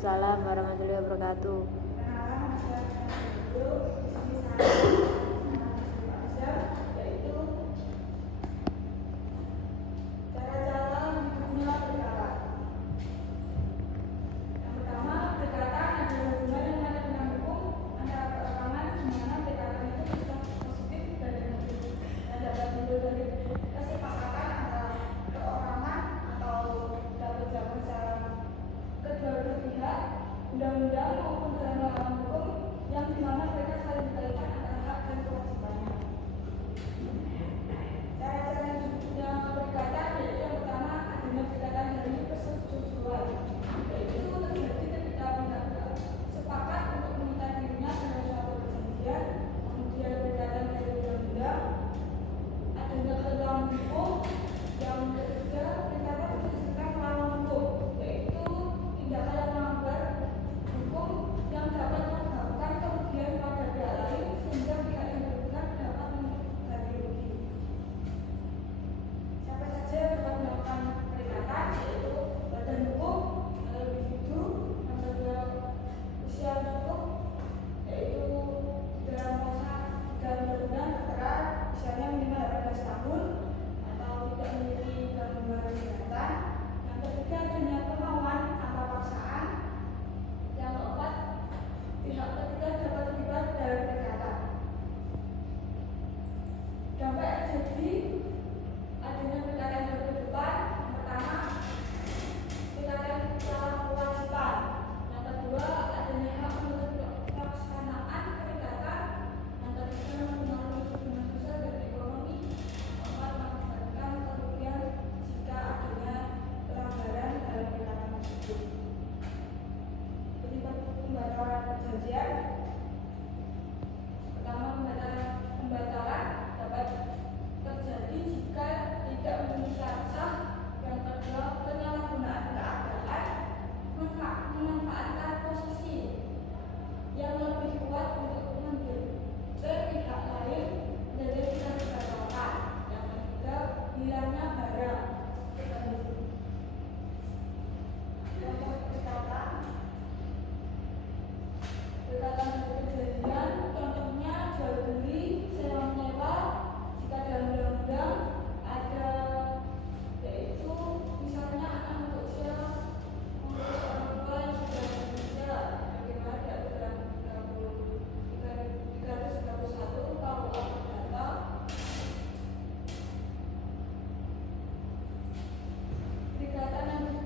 Waalaikumsalam warahmatullahi wabarakatuh. Undang-undang maupun dalam larangan hukum yang dimana mereka saling berkaitan antara hak dan kewajibannya. Cara-cara yang berkaitan yaitu yang pertama adanya berkaitan dari persetujuan, yaitu terjadi ketika pihak sepakat untuk meminta dirinya dalam suatu perjanjian. Kemudian berkaitan dari undang-undang, adanya ketentuan hukum. Yang ketiga berkaitan dengan melawan hukum, yaitu tindakan yang melanggar hukum yang dapat menyebabkan kerugian pada pihak lain sehingga pihak yang dirugikan dapat mengganti rugi. Siapa saja yang dapat melakukan perikatan yaitu badan hukum atau individu, yang kedua usia cukup yaitu dalam masa dalam undang-undang tertera usianya minimal 18 tahun atau tidak memiliki gangguan kesehatan. Yang ketiga adanya kemauan atau paksaan. Yang keempat, pihak ketiga dapat terlibat dalam perikatan. Dampak yang terjadi adanya perikatan yang berdepan. Yang pertama, perikatan secara kewajiban. Yang kedua, adanya hak menuntut pelaksanaan perikatan. Yang ketiga, mempengaruhi hubungan sosial dan ekonomi. Yang keempat, mengakibatkan kerugian jika adanya pelanggaran dalam perikatan tersebut. Pembatalan perjanjian. Pertama, pembatalan dapat terjadi jika tidak memenuhi syarat sah. Yang kedua, penyalahgunaan keadaan, memanfaatkan posisi yang lebih kuat untuk menjerat pihak lain menjadi tidak dibatalkan. Yang ketiga, hilangnya barang. Perikatan perjanjian, contohnya jual beli, sewa menyewa. Jika dalam undang-undang ada yaitu misalnya anak untuk usia orang tua yang sudah bekerja, bagaimana diatur dalam 331 KUA Perdata. Perikatan yang